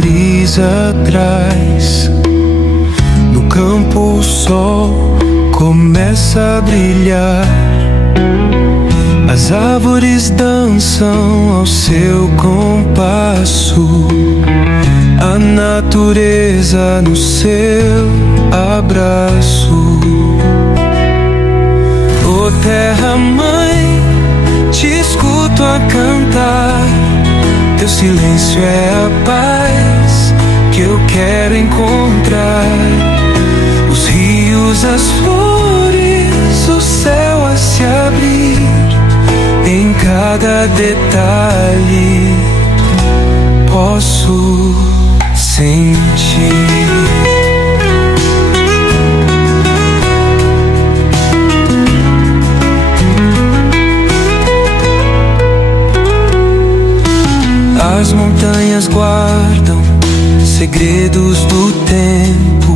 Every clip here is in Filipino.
brisa traz. No campo o sol começa a brilhar. As árvores dançam ao seu compasso, a natureza no seu abraço. Oh terra mãe, te escuto a cantar. Teu silêncio é a paz que eu quero encontrar. Os rios, as flores, o céu a se abrir. Em cada detalhe posso sentir. As montanhas guardam segredos do tempo.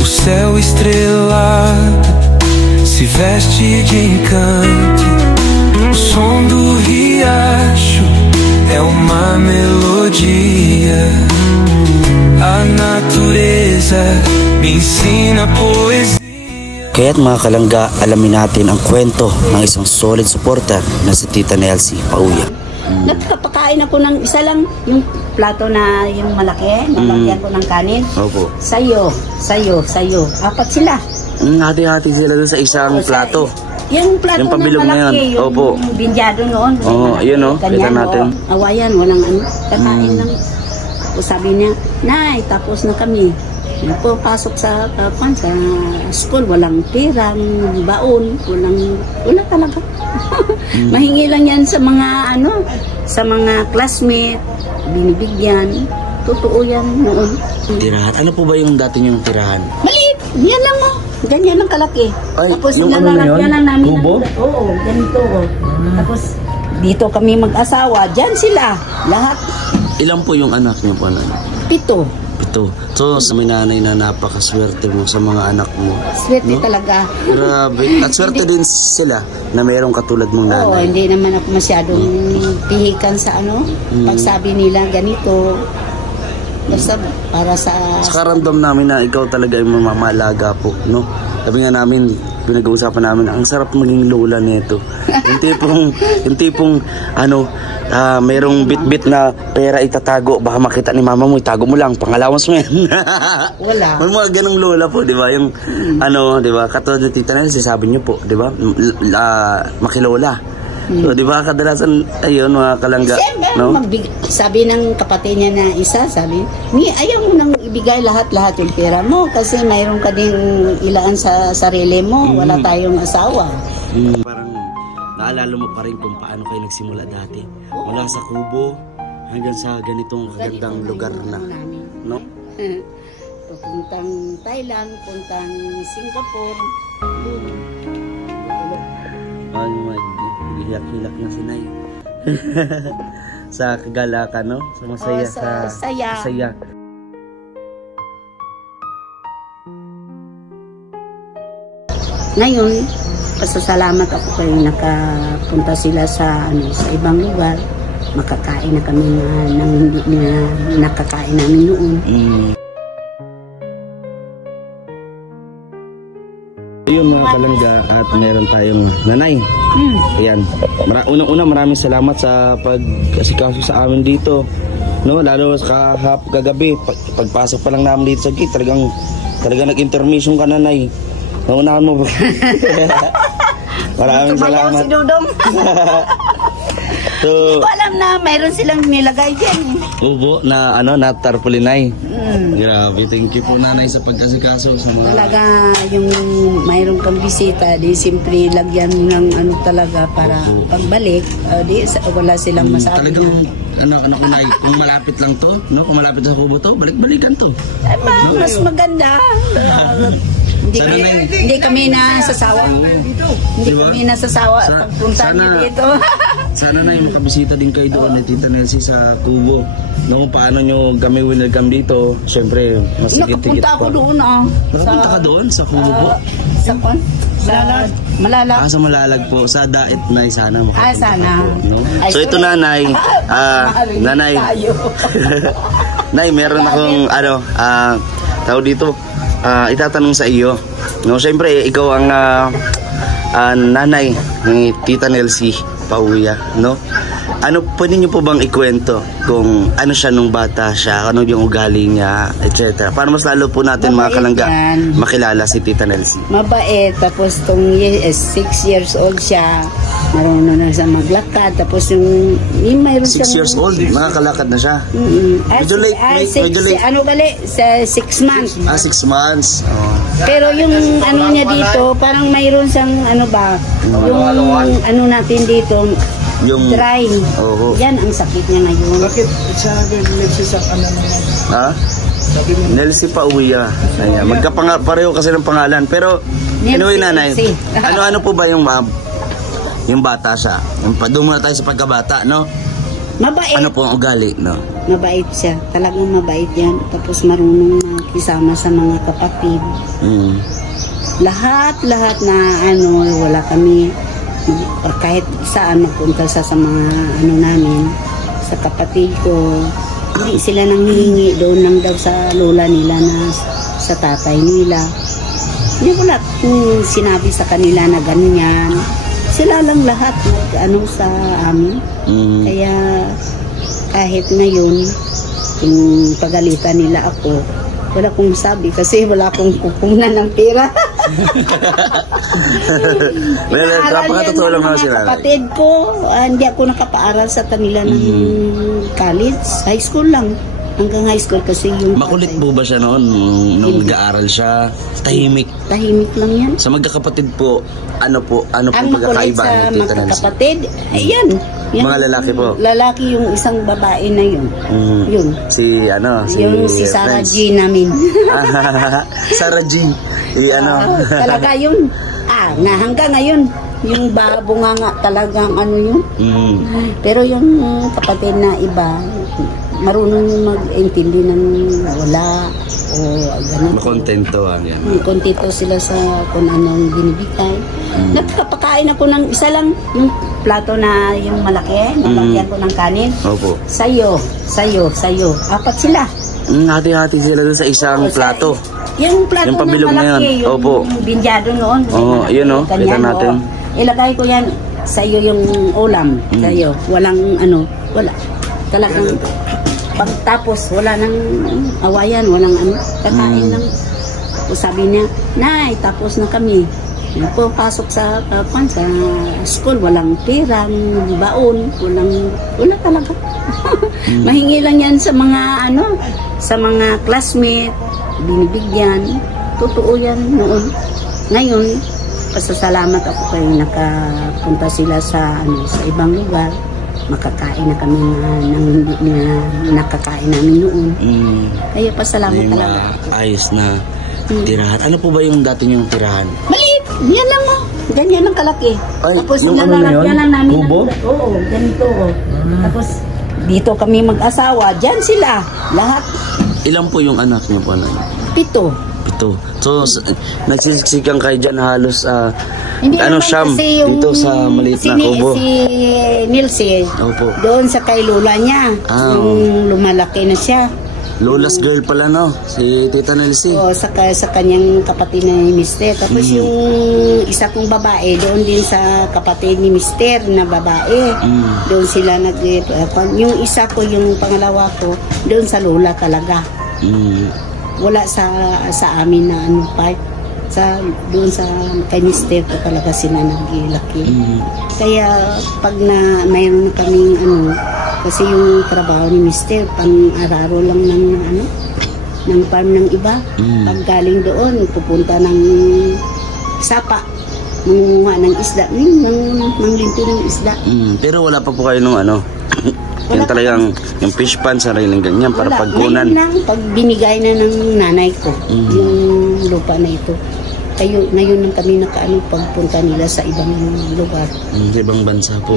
O céu estrelado se veste de encanto. O som do riacho é uma melodia. A natureza me ensina poesia. Kaya't mga kalangga, alamin natin ang kwento ng isang solid supporter na si Tita Nelsie Pauya. Nagpapakain ako ng isa lang, yung plato na yung malaki, nalagyan ko ng kanin. Opo. Sayo. Apat sila. Hati-hati sila doon sa isang plato. Yung plato yung na malaki, yung Opo. binjado noon. Oo, yun o. Kita natin. Awayan, walang ano. Kakain lang. O sabi niya, Nay, tapos na kami. Pupasok sa school, walang pirang, baon, wala talaga. Mahingi lang yan sa mga sa mga classmate, binibigyan. Totoo yan noon. Tirahan? Ano po ba yung dati niyong tirahan? Maliit! Yan lang mo. Ganyan lang kalaki. Ay, tapos yung ano na yun? namin. Kubo? Oo, ganito. Tapos dito kami mag-asawa. Diyan sila. Lahat. Ilan po yung anak niyo po? 7. So, sa may nanay na napakaswerte mo sa mga anak mo. Swerte talaga. Grabe. At swerte din sila na mayroong katulad mong nanay. Oo, hindi naman ako masyadong pihikan sa pagsabi nila ganito. Basta para sa... Karamdam namin na ikaw talaga yung mamalaga po, no? Sabi nga namin, pinag-uusapan namin, ang sarap maging lola nito. yung tipong mayroong bit-bit na pera itatago, baka makita ni mama mo, itago mo lang, pangalawas mo yan. Wala. May mga ganong lola po, di ba? Yung, di ba? Katulad ng Tita Nelsie, sabi niyo po, di ba? Makilola. So, di ba, kadalasan, ayun, mga kalangga, no? Sabi ng kapatid niya na isa, sabi, ayaw mo nang ibigay lahat-lahat yung pera mo kasi mayroon ka ding ilaan sa sarili mo, wala tayong asawa. Parang naalala mo pa rin kung paano kayo nagsimula dati. Mula sa kubo hanggang sa ganitong kagandang lugar na, no? Puntang Thailand, puntang Singapore. Hilak-hilak na si Nay. Sa kagalakan, no? Sa masaya, sa saya. Ngayon, pasasalamat ako kayo nakapunta sila sa ibang lugar. Makakain na kami nang hindi na nakakain namin noon. Ayun mga kalangga, at meron tayong nanay. Ayan. Unang-una maraming salamat sa pag-asikaso sa amin dito. No, lalo sa kagabi, pagpasok pa lang namin dito sa gate, talagang nag-intermission ka, nanay. Naunahan mo ba? Maraming salamat. Si Dudong. So, hindi ko alam na mayroon silang nilagay dyan. Ubo na tarpaulin. Grabe, thank you po nanay sa pag-asikaso sa mga... Talaga yung mayroon kang bisita, di simpre lagyan ng talaga para pagbalik, wala silang masabi. Talagang kunay, kung malapit lang to, no? Kung malapit sa kubo to, balik-balikan to. Ay, mas maganda. Hindi kami nasasawa. Hindi kami nasasawa pagpunta niyo dito. Sana na yung makabisita din kayo doon ni Tita Nelsie sa kubo. No, kung paano nyo kami welcome dito, syempre, masigit-tigit pa. Nakapunta ako doon. Nakapunta ka doon sa kubo? Sa Malalag. Sa Malalag po, sa Daet na sana. Sana. No? So ito nanay, nanay. Nay, meron akong tao dito, itatanong sa iyo. No, syempre ikaw ang nanay ni Tita Nelsie Pauya, no? Ano pwede niyo po bang ikwento kung ano siya nung bata siya, ano yung ugali niya, etc. Para mas lalo po natin mga kalangga makilala si Tita Nelsie. Mabait, tapos 6 years old siya, marunong na siya maglakad, tapos yung mayroon 6 years old, makakalakad na siya. Medyo late, medyo late. Ano gali? Sa 6 months. 6 months. Oh. Pero yung ano niya dito, parang mayroon siyang yung ano natin dito, yung dry. Oo. Yan ang sakit niya ngayon. Bakit sabi Nelsie sa naman? Ha? Nelsie Pauya. Ayan, pareho kasi ng pangalan. Pero anyway, nanay, ano po ba yung bata siya? Doon muna tayo sa pagkabata, no? Mabait. Ano po ang ugali, no? Mabait siya. Talagang mabait yan. Tapos marunong makisama sa mga kapatid. Lahat na wala kami, kahit saan magpunta sa mga namin, sa kapatid ko, hindi sila nanghihingi, doon lang daw sa lola nila na sa tatay nila. Hindi wala sinabi sa kanila na ganyan. Sila lang lahat sa amin. Kaya kahit ngayon, yung pagalitan nila ako, wala kong sabi kasi wala akong kukunan ng pera. Well, napakatotoo lang naman sila. Kapatid ko, hindi ako nakapaaral sa kanila ng college. High school lang. Hanggang high school kasi yung makulit po ba siya noon nung nag-aaral siya? Tahimik. Tahimik lang yan. Sa magkakapatid po, ano po pagkakaiba sa ni Tita Nelsie? magkakapatid, ayan. Mga lalaki po. Lalaki yung isang babae na yun. Yun. Si Sarah G namin. Sarah G. Talaga yun. Hanggang ngayon, yung bunga nga talagang yun. Pero yung kapatid na iba, marunong mag-intindi ng wala o ganun. Makontento yan. Kontento sila sa kung anong binibigay. Nagpapakain ako ng isa lang, yung plato na yung malaki, nalagyan ko ng kanin. Opo. Sayo. 4 sila. Hati-hati sila doon sa isang plato. Yung plato yung na malaki, yung Opo. bindyado noon. Yun kita natin. Ilagay ko yan, sayo yung ulam. Sayo. Walang wala. Talagang pagtapos, wala nang awayan, walang kakain lang. Sabi niya, Nay, tapos na kami. Pasok sa school, walang pirang, baon, wala talaga. Mahingi lang yan sa mga sa mga classmate, binibigyan. Totoo yan noon. Ngayon, pasasalamat ako kayo nakapunta sila sa ibang lugar. Makakain na kami ng hindi na nakakain namin noon. Kaya pasalamat talaga. Ayos na tirahan. Ano po ba yung dati niyong tirahan? Maliit! Yan lang ganyan ang kalaki. Ay, tapos yung lalagyan lang namin. Kubo? Oo, ganito. Tapos dito kami mag-asawa. Diyan sila. Lahat. Ilan po yung anak niyo po? 7. So, nagsisiksikan kayo dyan halos Hindi siyam dito sa maliit na kubo. Si Nelsie, Opo. doon sa kay lola niya, yung lumalaki na siya. Lola's girl pala, no? Si Tita Nelsie. Oo, sa kanyang kapatid na ni Mister. Tapos yung isa kong babae, doon din sa kapatid ni Mister na babae. Doon sila yung isa ko, yung pangalawa ko, doon sa lola talaga. Wala sa amin na part. Doon sa kay Mister ko talaga sila nag-ilaki. Kaya pag mayroon kaming kasi yung trabaho ni Mister pang-araro lang ng farm ng iba. Pag galing doon, pupunta ng sapa, mangunguha ng isda, manglinto ng isda. Pero wala pa po kayo nung yung talagang yung fish pan, sariling ganyan para pagkunan. Ngayon lang, pag binigay na ng nanay ko, yung lupa na ito. Ngayon lang kami pagpunta nila sa ibang lugar. Sa ibang bansa po.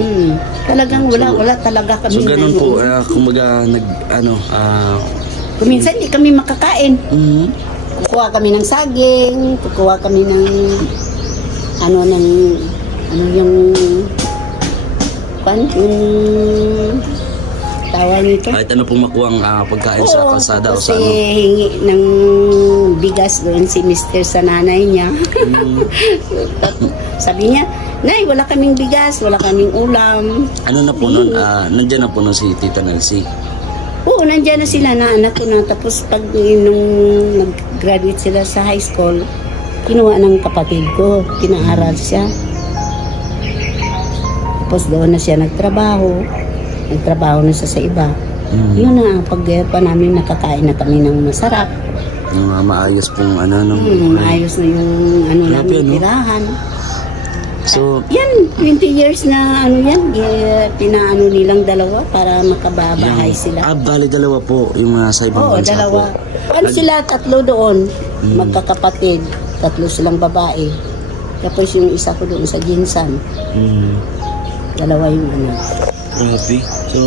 Talagang wala talaga kami. So ganun po, kumaga minsan hindi kami makakain. Kukuha kami ng saging, kukuha kami ng tawag nito. Kahit ano pong makuha ang pagkain sa kalsada o kasi sa ano. hingi ng bigas doon si Mr. sa nanay niya. Sabi niya, Nay, wala kaming bigas, wala kaming ulam. Ano na po nun? Nandiyan na po nun si Tita Nelsie. Oo, nandiyan na sila na anak ko na. Tapos pag nung nag-graduate sila sa high school, kinuha ng kapatid ko, pinaaral siya. Tapos doon na siya nagtrabaho na siya sa iba. Yun na, pag pa namin nakakain na kami ng masarap. Yung maayos pong ano. Maayos na yung ano namin tirahan. So, yan, 20 years na ano yan, pinaano nilang dalawa para makababahay sila. Bali dalawa po yung sa ibang bansa dalawa. po. Ano sila, tatlo doon, magkakapatid, tatlo silang babae. Tapos yung isa ko doon sa Jinsan. Dalawa yung ano. Grabe. So,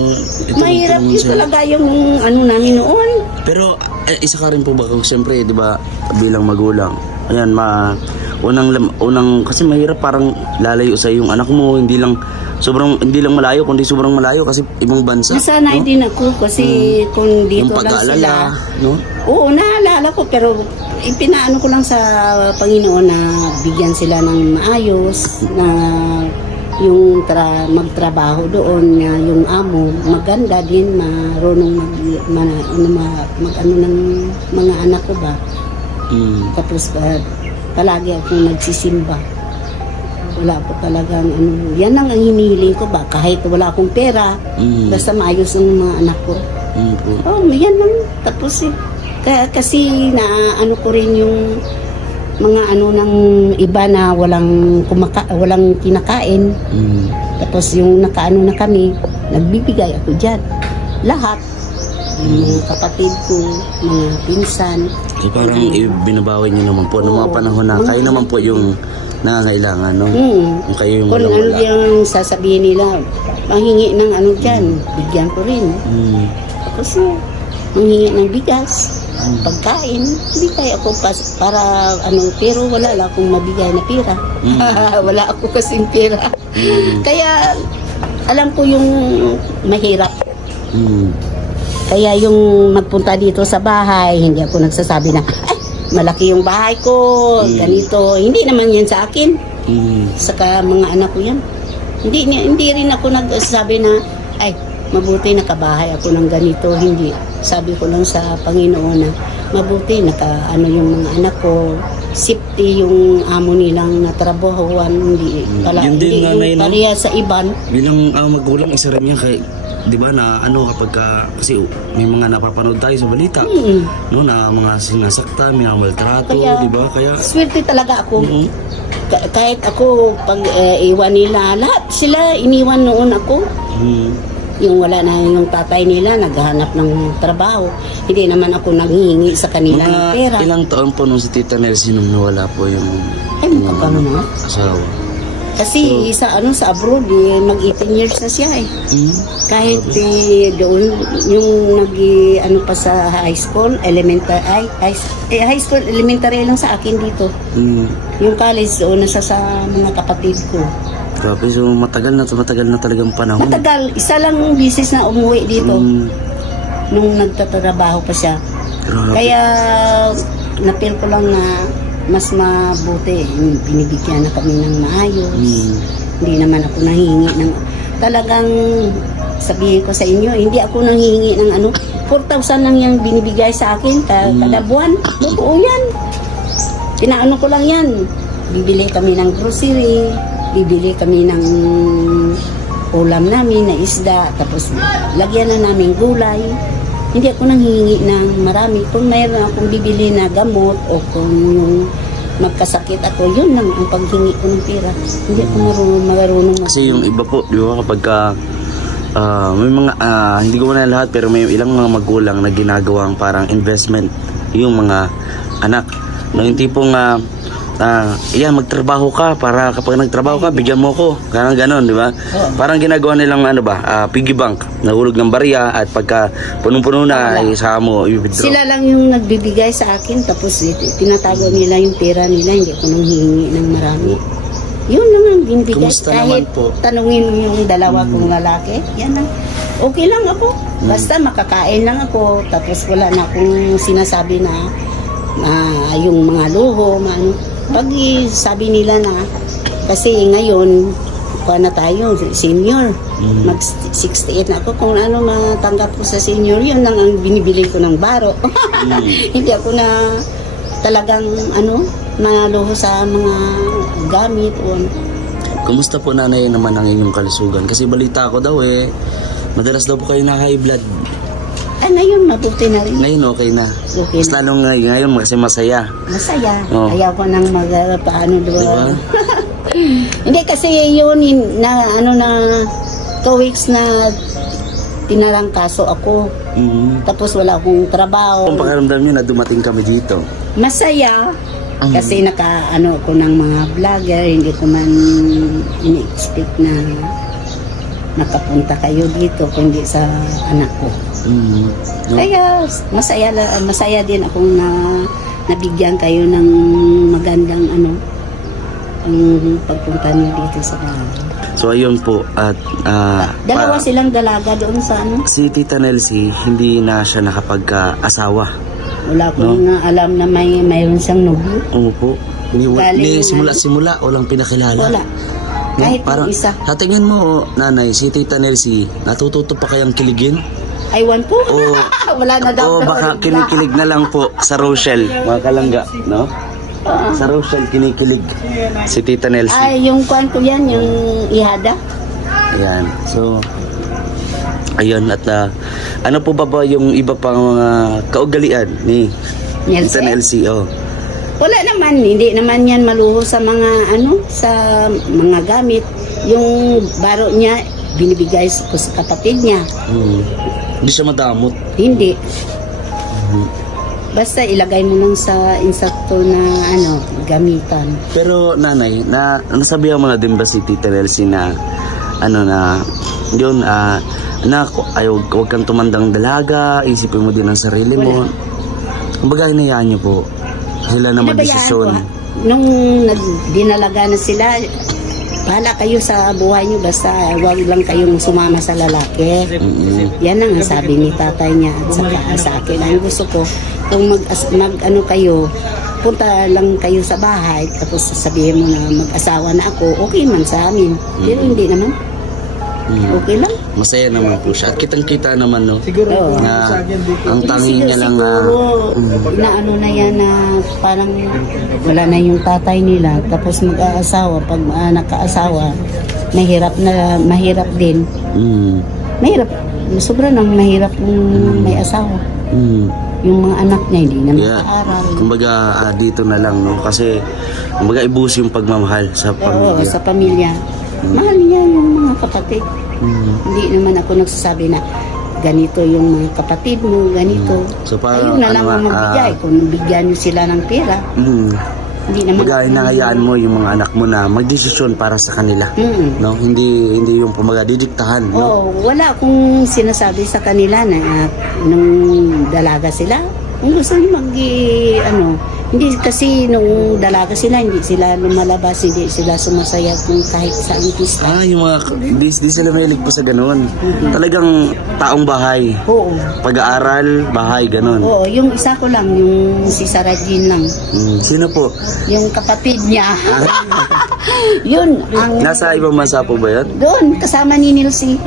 ito mahirap yun talaga yung ano namin noon. Pero, isa ka rin po ba, siyempre, di ba, bilang magulang, ayan, unang kasi mahirap parang lalayo sa yung anak mo, hindi lang malayo kundi sobrang malayo kasi ibang bansa. Nasanay din ako kasi kung dito lang sila. No? Oo, naalala ko pero ipinaano ko lang sa Panginoon na bigyan sila ng maayos na yung magtrabaho doon na yung amo maganda din, marunong mag ano ng mga anak ko ba. Tapos palagi akong nagsisimba. Wala ko talagang ano. Yan ang hinihiling ko ba. Kahit wala akong pera, basta maayos ang mga anak ko. Yan lang. Tapos kasi na ano ko rin yung mga ano ng iba na walang kinakain. Tapos yung nakaano na kami, nagbibigay ako dyan. Lahat. Yung kapatid ko, mga pinsan. Parang binabawi niyo naman po ng mga panahon na kayo naman po yung nangangailangan, no? Kung kayo yung kung ano yung sasabihin nila, manghingi ng ano dyan, bigyan ko rin. Kasi manghingi ng bigas, pagkain, hindi kaya ako para ano, pero wala lang akong mabigay na pera. Wala ako kasing pera. Kaya alam ko yung mahirap. Kaya yung magpunta dito sa bahay, hindi ako nagsasabi na, ay, malaki yung bahay ko, ganito. Hindi naman yan sa akin. Saka mga anak ko yan. Hindi rin ako nagsasabi na, ay, mabuti nakabahay ako ng ganito. Hindi. Sabi ko lang sa Panginoon na, mabuti nakaano yung mga anak ko, safety yung amo nilang natrabahuan. Hindi yung paliya sa iban. Bilang magulang, isa rin yan kay di ba na ano kapag kasi may mga napapanood tayo sa balita no na mga sinasaktan, may mga maltrato, di ba? Kaya swerte talaga ako. Kahit ako pag iwan nila, lahat sila iniwan noon ako. Yung wala na yung tatay nila naghahanap ng trabaho, hindi naman ako nanghihingi sa kanila ng pera. Ilang taon po nung si Tita Nelsie nung nawala po yung asawa? Kasi sa abroad mag-18 years na siya eh. Kahit doon yung pa sa high school, high school elementary lang sa akin dito. Yung college doon nasa sa mga kapatid ko. Grabe, so matagal na talagang panahon. Matagal, isa lang bisis na umuwi dito. Nung nagtatrabaho pa siya. Grabe. Kaya napil ko lang na mas mabuti, binibigyan na kami ng maayos. Hindi naman ako nahingi ng talagang sabihin ko sa inyo, hindi ako nanghihingi ng 4,000 lang yung binibigay sa akin kada buwan. Totoo yan. Pinaano ko lang yan. Bibili kami ng grocery, bibili kami ng ulam namin na isda, tapos lagyan na namin gulay. Hindi ako nanghihingi ng marami. Kung mayroon akong bibili na gamot o kung yung magkasakit ako, yun lang ang paghingi ko ng pera. Hindi ako marunong. Kasi yung iba po, di ba, kapag may mga, hindi ko na lahat, pero may ilang mga magulang na ginagawang parang investment yung mga anak. No, yung tipong, magtrabaho ka para kapag nagtrabaho ka, bigyan mo ko. Parang ganon, di ba? Parang ginagawa nilang piggy bank. Nahulog ng barya at pagka punong-puno na, isa mo i-withdraw. Sila lang yung nagbibigay sa akin, tapos tinatago nila yung pera nila, hindi ko nang hihingi ng marami. Yun lang ang binibigay. Kumusta kahit naman po? Tanungin mo yung dalawa kong lalaki, yan lang. Okay lang ako. Basta makakain lang ako, tapos wala na akong sinasabi na yung mga luho, ano. Pag sabi nila na, kasi ngayon, kuha na tayo, senior, mag 68 na ako, kung ano matanggap ko sa senior, yun lang ang binibili ko ng baro. Hindi ako na talagang, maluho sa mga gamit. Kumusta po nanay naman ang inyong kalusugan? Kasi balita ko daw madalas daw po kayo na high blood. Ngayon, mabuti na rin. Ngayon okay na. Okay Mas lalong ngayon kasi masaya. Masaya. Oh. Ayaw ko nang paano doon. Diba? Hindi kasi yun, na 2 weeks na tinarangkaso ako. Tapos wala akong trabaho. Kung pakiramdam nyo na dumating kami dito? Masaya. Kasi naka-ano ko ng mga vlogger, hindi ko man in-expect na nakapunta kayo dito kundi sa anak ko. No? Kaya masaya din akong nabigyan kayo ng magandang ang pagpunta niyo dito sa bahay. So ayun po at dalawa silang dalaga doon sa si Tita Nelsie hindi na siya nakapag-asawa. Wala akong alam na mayroon siyang nobyo. Oo po. Simula walang pinakilala. Wala. Kahit parang, isa. Sa tingin mo, nanay, si Tita Nelsie, natututo pa kayang kiligin? Aywan po. Wala na daw. Baka kinikilig na lang po sa Rochelle, mga kalangga, no? Sa Rochelle, kinikilig si Tita Nelsie. Ay, yung kuwan ko yan, yung ihada. Ayan. So, ayun. At ano po ba yung iba pang mga kaugalian ni Tita Nelsie? Wala naman, hindi naman yan maluho sa mga sa mga gamit. Yung baro niya, binibigay ko sa kapatid niya. Hindi siya madamot? Hindi. Basta ilagay mo lang sa insakto na gamitan. Pero nanay, nasabihan mo na din ba si Tita Nelsie na yun, huwag kang tumandang dalaga, isipin mo din ang sarili mo. Kumbaga hinayaan niyo po sila na mag-desisyon. Nung dinalaga na sila, bahala kayo sa buhay niyo, basta huwag lang kayong sumama sa lalaki. Yan ang sabi ni tatay niya at saka sa akin. Ang gusto ko, kung kayo, punta lang kayo sa bahay, tapos sabihin mo na mag-asawa na ako, okay man sa amin. Pero hindi naman. Okay lang. Masaya naman po siya. At kitang-kita naman, no? Siguro, na ang tangi niya lang na na yan na parang wala na yung tatay nila. Tapos mag-aasawa. Pag nakaasawa, mahirap din. Mahirap. Sobra nang mahirap yung may asawa. Yung mga anak niya hindi na makaaral. Kumbaga dito na lang, no? Kasi kumbaga ibus yung pagmamahal sa pamilya. Oo, sa pamilya. Mahal niya yung mga kapatid. Hindi naman ako nagsasabi na ganito yung mga kapatid mo, ganito. So, parang, ayun na lang ang magbigay. Kung bigyan niyo sila ng pera, hindi naman. Hinahayaan mo yung mga anak mo na magdesisyon para sa kanila. No? Hindi yung didiktahan. No? Wala akong sinasabi sa kanila na nung dalaga sila. Kung gusto niyo hindi kasi nung dalaga sila, hindi sila lumalabas, hindi sila sumasaya kung kahit saan pista. Yung mga, hindi sila mahilig po sa ganun. Talagang taong bahay. Oo. Pag-aaral, bahay, ganun. Oo, yung isa ko lang, yung si Sarah Jean lang. Sino po? Yung kapatid niya. Yun, nasa ibang bansa po ba yan? Doon, kasama ni Nilsi.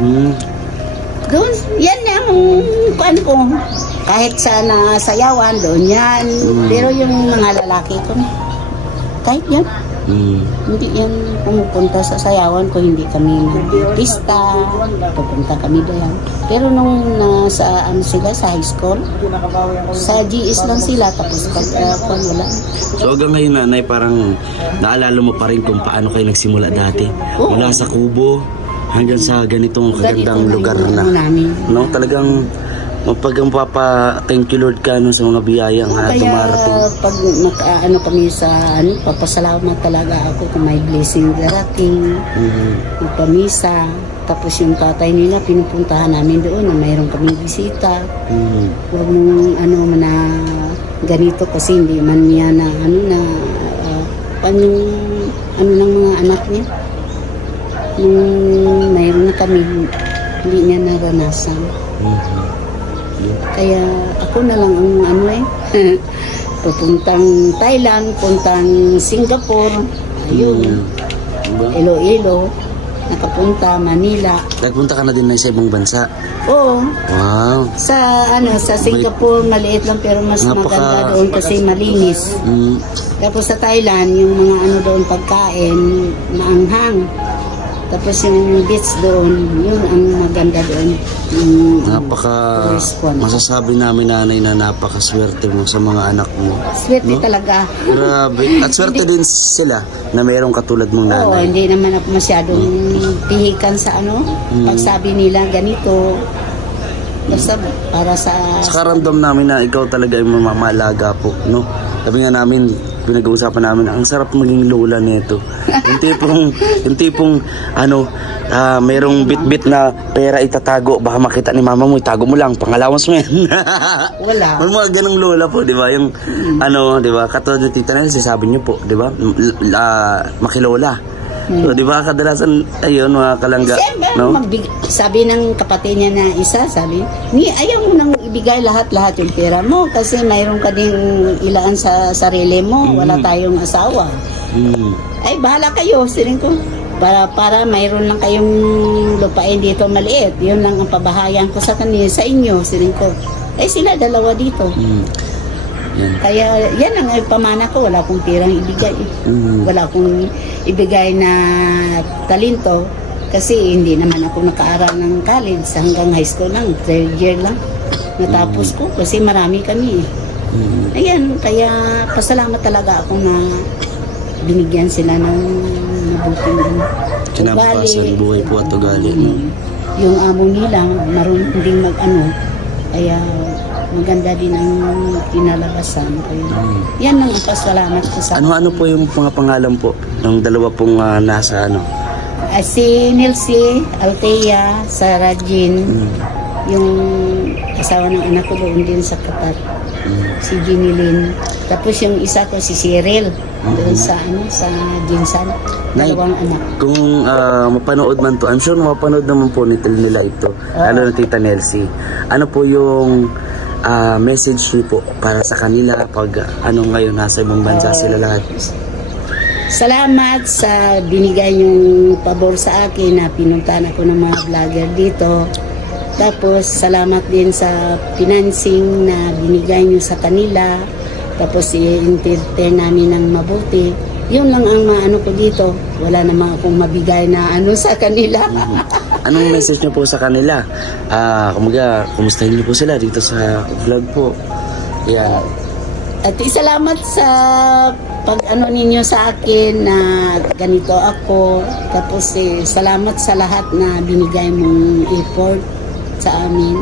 Doon, yan yung kuan ko. Kahit sa nasayawan, doon yan. Pero yung mga lalaki ko, kahit yan. Hindi yan pumupunta sa sayawan ko, hindi kami pista, pupunta kami doon. Pero nung sila sa high school, sa GS lang sila, tapos wala. So hanggang ngayon nanay, parang naalala mo pa rin kung paano kayo nagsimula dati? Mula sa kubo hanggang sa ganitong kagandang lugar na. No, talagang thank you Lord ka sa mga biyayang dumarating. Pag kami sa papasalamat talaga ako kung may blessing darating. Magpamisa. Tapos yung tatay nila pinupuntahan namin doon na mayroon kaming bisita. Huwag mong na ganito kasi hindi man niya na ng mga anak niya. Nung mayroon na kami hindi niya naranasan. Kaya ako na lang ang ano pupuntang Thailand, puntang Singapore, ayun, Iloilo, nakapunta Manila. Nagpunta ka na din na sa ibang bansa? Oo. Wow. Sa Singapore maliit lang pero mas maganda doon kasi malinis. Tapos sa Thailand yung mga ano doon pagkain maanghang. Tapos yung beach doon, yun ang maganda doon. Masasabi namin, nanay, na napakaswerte mo sa mga anak mo. Swerte talaga. Grabe. At swerte din sila na mayroong katulad mong nanay. Oo, hindi naman ako masyadong pihikan sa pagsabi nila ganito. Basta para sa karamdam namin na ikaw talaga yung mamalaga po, no? Sabi nga namin, pinag-uusapan namin, ang sarap maging lola nito. yung tipong mayroong bit-bit na pera itatago, baka makita ni mama mo, itago mo lang, pangalawas mo yan. Wala. May mga ganong lola po, di ba? Yung, di ba? Katulad ng tita na sasabi niyo po, di ba? Makilola. So, di ba, kadalasan, ayun, mga kalangga, no? Sabi ng kapatid niya na isa, sabi, ayaw mo nang ibigay lahat-lahat yung pera mo kasi mayroon ka ding ilaan sa sarili mo, wala tayong asawa. Ay, bahala kayo, siling ko. Para mayroon lang kayong lupain dito maliit. Yun lang ang pabahayan ko sa kanila, sa inyo, siling ko. Ay, sila dalawa dito. Kaya yan ang pamana ko, wala akong pirang ibigay. Wala akong ibigay na talento kasi hindi naman ako nakaaral ng college, hanggang high school lang, 3rd year lang natapos ko kasi marami kami. Ayan, kaya pasalamat talaga ako na binigyan sila ng mabuting kinabukasan buhay po at ugali. Yung amo nila marunong ding kaya maganda din ang kinalabasan. Yan ang pasalamat ko sa ano po yung mga pangalan po ng dalawa pong nasa si Nilsi Althea, Sarah Jean, yung asawa ng anak ko doon din sa Qatar, si Ginny Lynn. Tapos yung isa ko si Cyril doon sa Ginsan, dalawang anak. Kung mapanood man to, I'm sure mapanood naman po nila ito, lalo na Tita Nelsie. Ano po yung message niyo po para sa kanila pag ngayon nasa ibang bansa sila lahat? Salamat sa binigay niyong pabor sa akin na pinuntahan ako ng mga vlogger dito. Tapos salamat din sa financing na binigay niyo sa kanila. Tapos i-entertain namin ng mabuti. Yun lang ang maano ko dito. Wala namang akong mabigay na sa kanila. Anong message niyo po sa kanila? Kumustahin niyo po sila dito sa vlog po. Yeah. At salamat sa pag-ano ninyo sa akin na ganito ako. Tapos salamat sa lahat na binigay mong effort sa amin.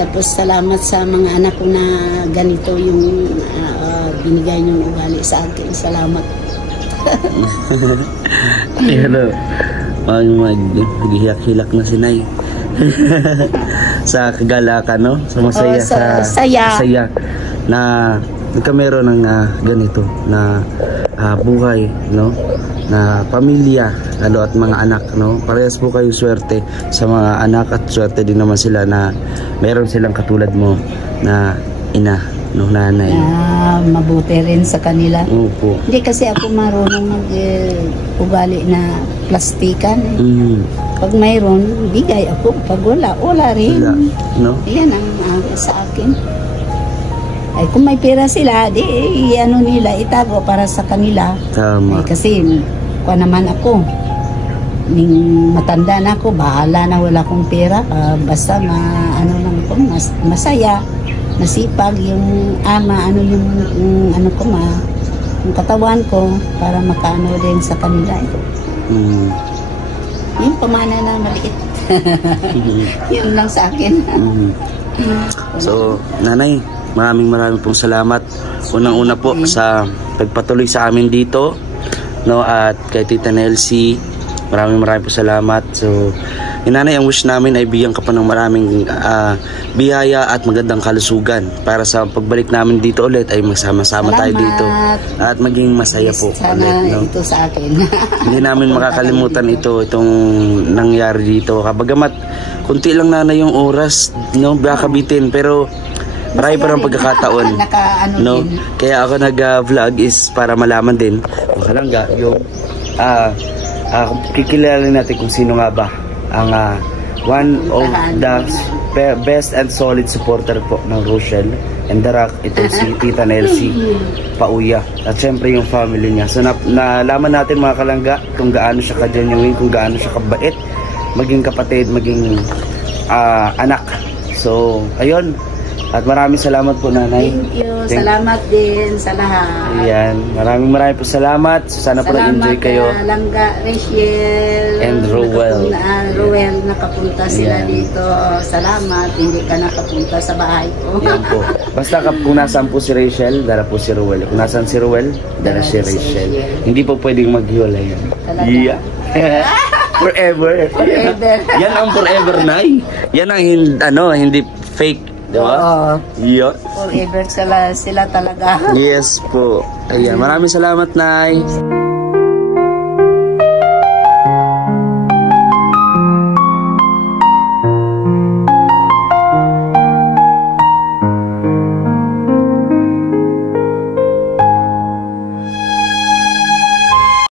Tapos salamat sa mga anak ko na ganito yung binigay niyong ugali sa akin. Salamat. Maghiyak-hilak na si Nay. Sa kagalakan, no? Sa masaya, saya na nagkameron ng ganito na buhay, no? Na pamilya, lalo at mga anak, no? Parehas po kayo swerte sa mga anak at swerte din naman sila na meron silang katulad mo na ina, no, nanay. Mabuti rin sa kanila. Opo. Hindi kasi ako marunong mag-ugali na plastikan. Pag mayroon, bigay ako. Pag wala rin. No? Yan ang sa akin. Ay, kung may pera sila, nila, itago para sa kanila. Tama. Ay, kasi, naman ako. Matanda na ako, bahala na wala akong pera. Basta masaya. Masipag yung yung katawan ko para makaano din sa kanila. Yung pamana na maliit. Yun lang sa akin. So, nanay, maraming pong salamat. Unang-una po sa pagpatuloy sa amin dito, no, at kay Tita Nelsie, maraming po salamat. So, nanay, ang wish namin ay bigyan ka pa ng maraming biyaya at magandang kalusugan para sa pagbalik namin dito ulit ay magsama-sama tayo dito at maging masaya po ulit, no? Ito sa akin. Hindi namin makakalimutan itong nangyari dito. Kabagamat kunti lang nanay yung oras, no, baka bitin, pero marami pa ng pagkakataon, no? Kaya ako nag-vlog is para malaman din, o kalangga, yung kikilala natin kung sino nga ba ang one of the best and solid supporter po ng Rochelle and the Rock, ito si Tita Nelsie Pauya, at syempre yung family niya. So nalaman natin mga kalangga kung gaano siya ka-genuine, kung gaano siya kabait, maging kapatid, maging anak. So ayun, at maraming salamat po nanay. Thank you. Salamat din sa lahat. Ayan, maraming po salamat. So, sana po nag-enjoy kayo. Langga, Rachel and Rowell. Rowell, nakapunta sila dito. Salamat, hindi ka nakapunta sa bahay ko. Yan po. Basta kung nasaan po si Rachel, dala po si Rowell. Kung nasaan si Rowell, dala si Rachel. Hindi po pwedeng maghiwalay yan. Yeah. Forever. Forever. Yan ang forever, nay. Yan ang hindi fake. Diba? Yeah. Forever sila talaga. Yes po. Ayan. Maraming salamat, nay.